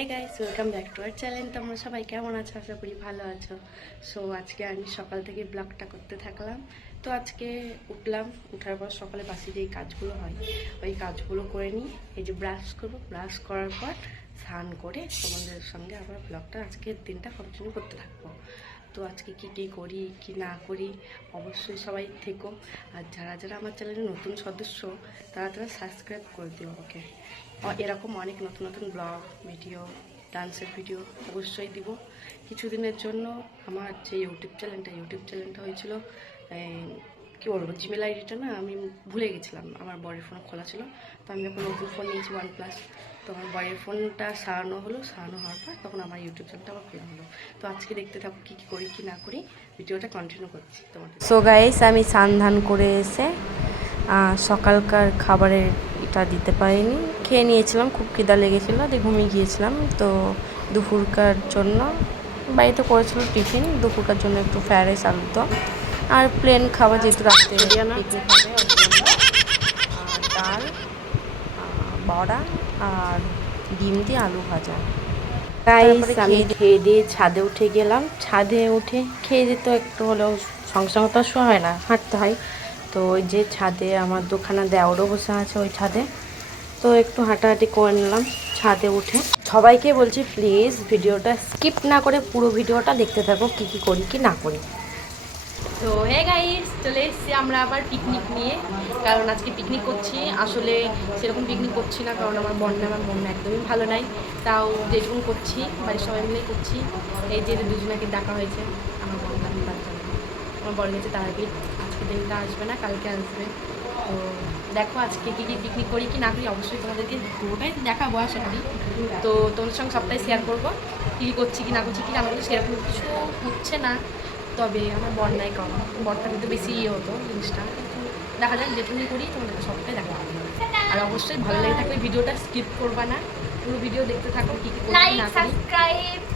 Hey guys, welcome back to our channel. তোমরা সবাই কেমন আছো? আশা করি ভালো আছো। সো আজকে আমি সকাল থেকে ব্লগটা করতে থাকলাম। তো আজকে উঠলাম, উঠার পর সকালে বাসি যেই কাজগুলো হয় ওই কাজগুলো করে নিই। এই যে ব্রাশ করবো, ব্রাশ করার পর স্নান করে তোমাদের সঙ্গে আবার ব্লগটা আজকের দিনটা কন্টিনিউ করতে থাকবো। তো আজকে কি করি কি না করি অবশ্যই সবাই থেকো। আর যারা যারা আমার চ্যানেলের নতুন সদস্য তারা সাবস্ক্রাইব করে দিও ওকে। এরকম অনেক নতুন নতুন ব্লগ ভিডিও, ডান্সের ভিডিও অবশ্যই দিব। কিছুদিনের জন্য আমার যে ইউটিউব চ্যানেলটা হয়েছিল, কী বলবো, জিমেল আইডিটা না আমি ভুলে গেছিলাম। আমার বরের ফোন খোলা ছিল, তো আমি যখন নতুন ফোন নিয়েছি OnePlus, তো আমার বরের ফোনটা সারানো হওয়ার পর তখন আমার ইউটিউব চ্যানেলটা আবার খোলা হলো। তো আজকে দেখতে থাকো কী করি কি না করি, ভিডিওটা কন্টিনিউ করছি তোমাদের। সো গাইস, আমি স্নান করে এসে সকালকার খাবারের এটা দিতে পারিনি, খেয়ে নিয়েছিলাম, খুব খিদা লেগেছিলো, দিয়ে ঘুমিয়ে গিয়েছিলাম। তো দুপুরকার জন্য বাড়িতে করেছিল টিফিন, দুপুরকার জন্য একটু ফ্রাইড রাইস, আলুর দম আর প্লেন খাবার, যেহেতু রাত্রে পিকনিক হবে, আর ডাল, বড়া আর ডিম দিয়ে আলু ভাজা। গাইস, আমি খেয়ে দিয়ে ছাদে উঠে গেলাম। ছাদে উঠে খেয়ে দিয়ে তো একটু হলেও সঙ্গে সঙ্গে তো শোয়া হয় না, হাঁটতে হয়। তো ওই যে ছাদে আমার দুখানা দেওরও বসে আছে ওই ছাদে, তো একটু হাঁটাহাঁটি করে নিলাম ছাদে উঠে। সবাইকে বলছি প্লিজ ভিডিওটা স্কিপ না করে পুরো ভিডিওটা দেখতে থাকো, কি করি কি না করি। তো হে গাইস, চলে এসেছি আমরা আবার পিকনিক নিয়ে। কারণ আজকে পিকনিক করছি, আসলে সেরকম পিকনিক করছি না, কারণ আমার আমার মন একদমই ভালো নাই। তাও যেটুকু করছি বাড়ির সবাই মিলেই করছি। এই যে দুজনাকে ডাকা হয়েছে, আমার বর আমার বর গেছে তারাপীঠ, আজকে দিনটা আসবে না, কালকে আসবে। তো দেখো আজকে কী পিকনিক করি কি না করি অবশ্যই তোমাদেরকে পুরোটাই দেখাবো আশা করি। তো তোমাদের সঙ্গে সবটাই শেয়ার করবো, কী করছি কি না করছি, কি না করছি সেরকম কিছু হচ্ছে না। তবে আমার বর নাই, কম বরটা কিন্তু বেশি হতো জিনিসটা, দেখা যাক যেটুকুনি করি তোমাদেরকে সবটাই দেখা হবে। আর অবশ্যই ভালো লেগে থাকলে ভিডিওটা স্কিপ করবা না, পুরো ভিডিও দেখতে থাকো, কী কী করছি না করি।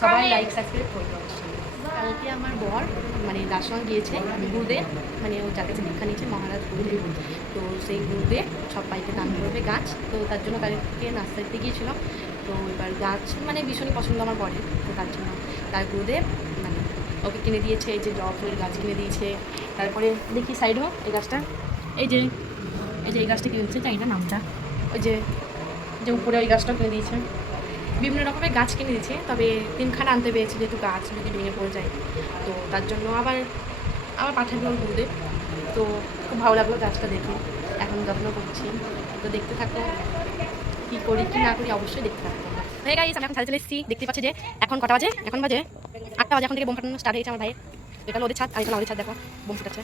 সবাই লাইক সাবস্ক্রাইব করবে অবশ্যই। কালকে আমার বর মানে দার্শন গিয়েছে গুরুদেব, মানে ও যার কাছে দীক্ষা নিয়েছে মহারাজ গুরুদেব। তো সেই গুরুদেব সবাইকে দান করবে গাছ, তো তার জন্য কালকে নাস্তা দিতে গিয়েছিলাম। তো এবার গাছ মানে ভীষণই পছন্দ আমার বরের, তো তার জন্য তার গুরুদেব মানে ওকে কিনে দিয়েছে। এই যে জবা ফুলের গাছ কিনে দিয়েছে। তারপরে দেখি সাইড হোক এই গাছটা, এই যে এই গাছটা কিনে দিয়েছে, জানি না নামটা, ওই যে উপরে ওই গাছটাও কিনে দিয়েছে। বিভিন্ন রকমের গাছ কিনে দিয়েছে, তবে 3খানা আনতে পেরেছে, যেহেতু গাছ যদি ভেঙে পড়ে যায়। তো তার জন্য আবার পাঠাবি ওর গুরুদেব। তো খুব ভালো লাগলো গাছটা দেখে, এখন যত্ন করছি। তো দেখতে থাকো কী করি কি না করি অবশ্যই দেখতে থাকো। হয়ে গাইস, আমি এখন ছাদে চলে এসেছি। দেখতে পাচ্ছি যে এখন কটা বাজে, এখন বাজে 8টা বাজে। এখন থেকে বোম ফাটানো স্টার্ট হয়েছে আমার ভাইয়ের। এটা হলো ওদের ছাদ, আর এটা হলো আমাদের ছাদ। দেখো বোম ফুটাচ্ছে।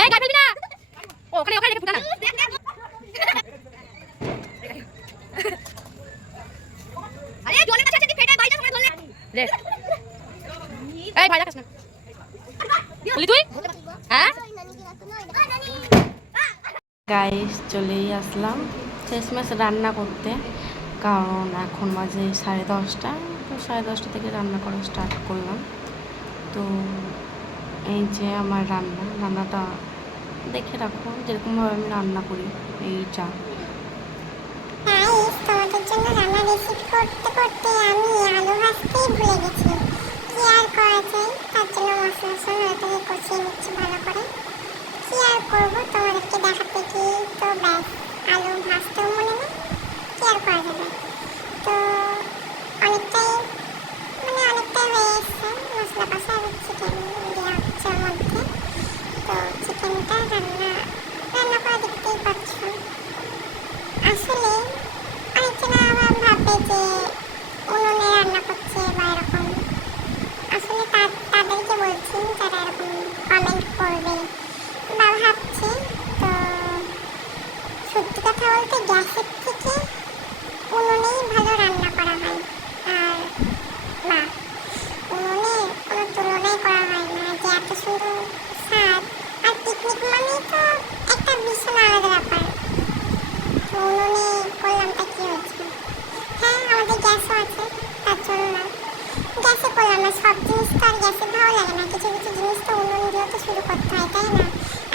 এই গাছ ফেলবি না, ওখানে রেখে ফুটা না। এই ভাই দেখাস না বলি তুই, হ্যাঁ গাইস, চলেই আসলাম শেষমেশ রান্না করতে, কারণ এখন বাজে 10:30। তো 10:30 থেকে রান্না করা স্টার্ট করলাম। তো এই যে আমার রান্নাটা দেখে রাখো, যেরকমভাবে আমি রান্না করি। এই চা তোমাদের জন্য রান্না রেসিপি করতে করতে আমি আলু ভাজতেই ভুলে গেছি। কি আর করা যায়, তার জন্য মশলা ওটাকে কষিয়ে নিচ্ছি ভালো করে। কি আর করবো, তোমাদেরকে দেখাতে গিয়ে তো ব্যাস, আলু ভাজতেও মনে নেই, কি আর করা যাবে। তো অনেকটাই হয়ে এসছে মশলা কষা, আর চিকেন দেওয়া হচ্ছে ওর মধ্যে। তো চিকেনটা রান্না করা দেখতেই পাচ্ছ। আসলে অনেকজনা আবার ভাবে যে উনুনে রান্না করছে বা এরকম, আসলে তাদেরকে বলছি যারা এরকম কমেন্ট করবে বা ভাবছে, তো সত্যি কথা বলতে গ্যাসের থেকে উনুনেই ভালো রান্না করা হয়। আর বা উনুনে কোনো তুলনাই করা হয় না, যে এত সুন্দর স্বাদ। আর পিকনিক মানেই তো একটা ভীষণ আলাদা ব্যাপার। উনুনে করলামটা কি হচ্ছে, হ্যাঁ আমাদের গ্যাসও আছে, তার জন্য না গ্যাসে করলাম না। সব জিনিস তো আর গ্যাসে ভালো লাগে না, কিছু কিছু জিনিস তো উনুন দিয়েও তো শুরু করতে হয়, তাই না?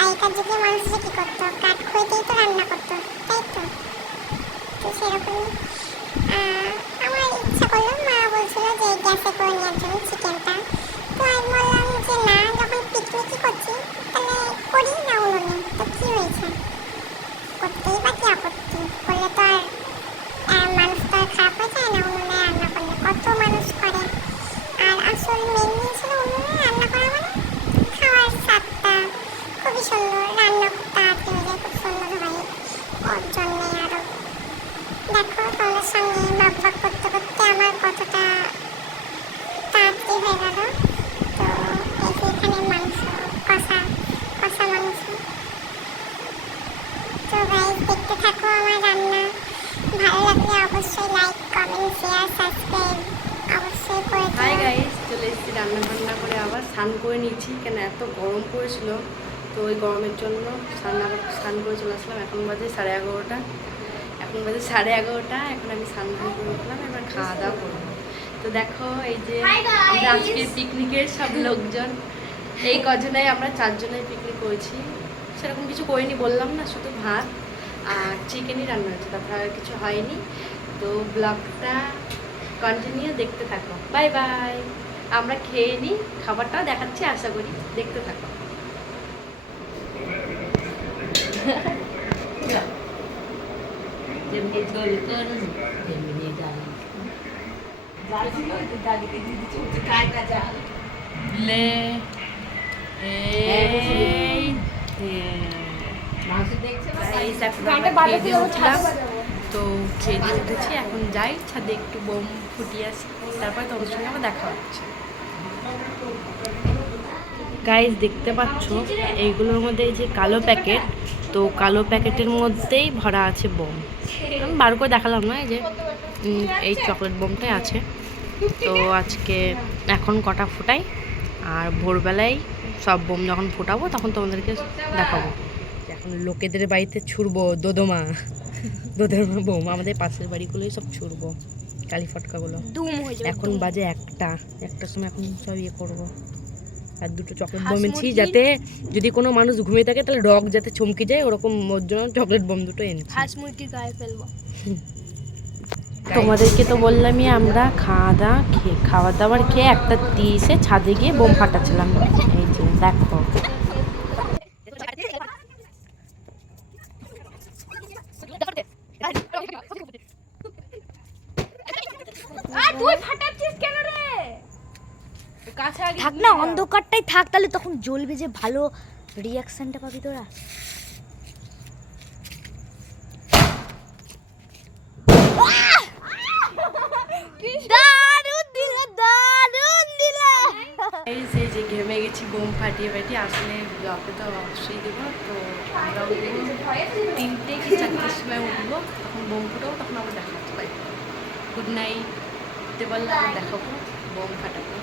আগেকার যুগে মানুষ যে কী করতো, কাঠ খড়িতেই তো রান্না করতো, তাই তো। তো সেরকমই গ্যাসে করে নেওয়ার জন্য চিকেনটা। তো আমি বললাম যে না, যখন পিকনিকই করছি তাহলে করি না উনুনে, তো কি হয়েছে, করতেই বা কি আপত্তি, করলে তো আর মানুষ তো আর খারাপ হয়ে যায় না উনুনে রান্না করলে, কত মানুষ করে। আর আসল মেন জিনিস হলো উনুনে রান্না করা মানে খাওয়ার স্বাদটা খুবই সুন্দর, রান্না খুব তাড়াতাড়ি হয়ে যায়, খুব সুন্দর হয়। ওর জন্যে আরো দেখো তোমাদের সঙ্গে বক বক করতে করতে আমার কতটা তাড়াতাড়ি হয়ে গেল। তো এই যে এখানে মাংস, কষা কষা মাংস। তো গাইস দেখতে থাকো আমার রান্না, ভালো লাগলে অবশ্যই লাইক কমেন্ট শেয়ার সাবস্ক্রাইব অবশ্যই করে দিও। হাই গাইস, চলে এসেছি রান্না বান্না করে, আবার স্নান করে নিয়েছি, কেন এত গরম পড়েছিল। তো ওই গরমের জন্য স্নান করে চলে আসলাম। এখন বাজে 11:30, এখন আমি স্নান করে উঠলাম, এবার খাওয়া দাওয়া করবো। তো দেখো এই যে আমরা আজকে পিকনিকের সব লোকজন, এই কজনাই আমরা 4 জনাই পিকনিক করেছি। সেরকম কিছু করিনি, বললাম না, শুধু ভাত আর চিকেনই রান্না হয়েছে, তারপর আর কিছু হয়নি। তো ব্লগটা কন্টিনিউ দেখতে থাকো। Bye bye. আমরা খেয়ে নিই, খাবারটাও দেখাচ্ছি, আশা করি দেখতে থাকো। যেমনি ঝোল করুন তেমনি ডাল লে তো খেয়ে দিয়ে উঠেছি, এখন যাই ছাদে একটু বোম ফুটিয়ে আসি, তারপরে তোমার সঙ্গে আমার দেখা হচ্ছে। গাইস দেখতে পাচ্ছ এইগুলোর মধ্যে এই যে কালো প্যাকেট, তো কালো প্যাকেটের মধ্যেই ভরা আছে বোম। আমি বার করে দেখালাম না, এই যে এই চকলেট বোমটাই আছে। তো আজকে এখন কটা ফোটাই, আর ভোরবেলায় সব বোম যখন ফোটাবো তখন তোমাদেরকে দেখাবো। এখন লোকেদের বাড়িতে ছুড়বো দোদমা বোম, আমাদের পাশের বাড়িগুলোই সব ছুড়বো কালী ফটকাগুলো। এখন বাজে 1টার সময় এখন সব ইয়ে করবো। আর 2টো চকলেট বোম এনেছি, যাতে যদি কোনো মানুষ ঘুমিয়ে থাকে তাহলে ডগ যাতে চমকে যায়, ওরকম ওর জন্য চকলেট বোম 2টো এনেছি। হাঁস মুরগির গায়ে ফেলবো। তোমাদেরকে তো বললামই, আমরা খাওয়া দাওয়ার খেয়ে 1:30-এ ছাদে গিয়ে বোম ফাটাচ্ছিলাম। এই যে দেখো, তুই ফাটাচ্ছিস কেন রে? থাক না, অন্ধকারটাই থাক, তাহলে তখন জ্বলবে, যে ভালো রিয়াকশনটা পাবি তোরা। এই যে ঘেমে গেছি বোম ফাটিয়ে আসলে ব্লগে তো অবশ্যই দেবো। তো আমরা 3টে কি 4টের সময় উঠবো, তখন বোম ফুটাবো, তখন আবার দেখা হচ্ছে। Bye, good night. বললাম দেখাবো বোম ফাটাবো।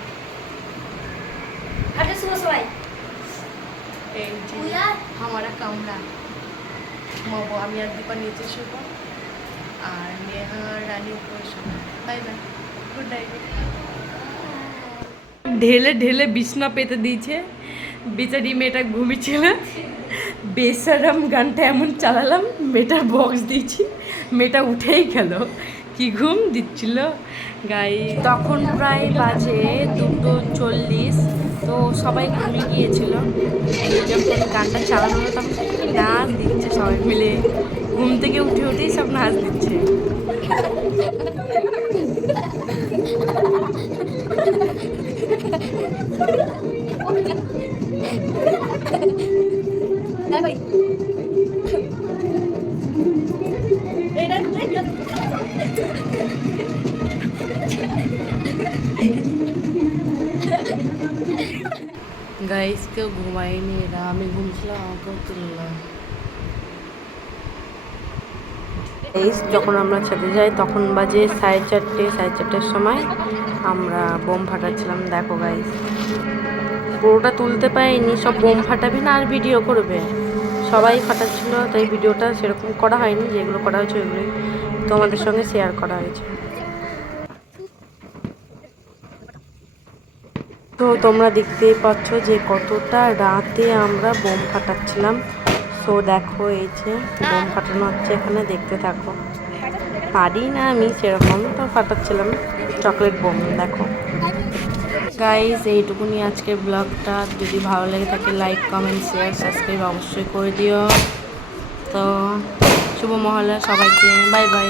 এই যে हमारा कमरा, ঘুমাবো আমি আর দীপা নিচে শুবো, আর নেহা রানী উপরে শুবো। Bye bye, good night. ঢেলে ঢেলে বিছনা পেতে দিয়েছে, বেচারি মেয়েটা ঘুমিয়েছিল। বেসারাম গানটা এমন চালালাম, মেয়েটার বক্স দিয়েছি, মেয়েটা উঠেই গেল, কি ঘুম দিচ্ছিল গাই। তখন প্রায় বাজে 2:40, তো সবাই ঘুমিয়ে গিয়েছিল। যখন গানটা চালানো হলো তখন নাচ দিচ্ছে সবাই মিলে, ঘুম থেকে উঠেই সব নাচ দিচ্ছে। গাইস কেউ ঘুমায়নি, এরা, আমি ঘুমছিলাম, আমাকেও তুললাম। যখন আমরা ছাদে যাই তখন বাজে 4:30 সময় আমরা বোম ফাটাচ্ছিলাম। দেখো গাইস, পুরোটা তুলতে পারিনি, সব বোম ফাটাবে না আর ভিডিও করবে, সবাই ফাটাচ্ছিল, তাই ভিডিওটা সেরকম করা হয়নি। যেগুলো করা হয়েছে ওইগুলোই তোমাদের সঙ্গে শেয়ার করা হয়েছে। তো তোমরা দেখতেই পাচ্ছ যে কতটা রাতে আমরা বোম ফাটাচ্ছিলাম। সো দেখো এই যে বোম ফাটানো হচ্ছে এখানে, দেখতে থাকো। পারি না আমি সেরকম, তো ফাটাচ্ছিলাম চকলেট বোম। দেখো গাইজ এইটুকুনি আজকের ব্লগটা। যদি ভালো লেগে থাকে লাইক কমেন্ট শেয়ার সাবস্ক্রাইব অবশ্যই করে দিও। তো শুভ মহল্লা সবাইকে, বাই বাই।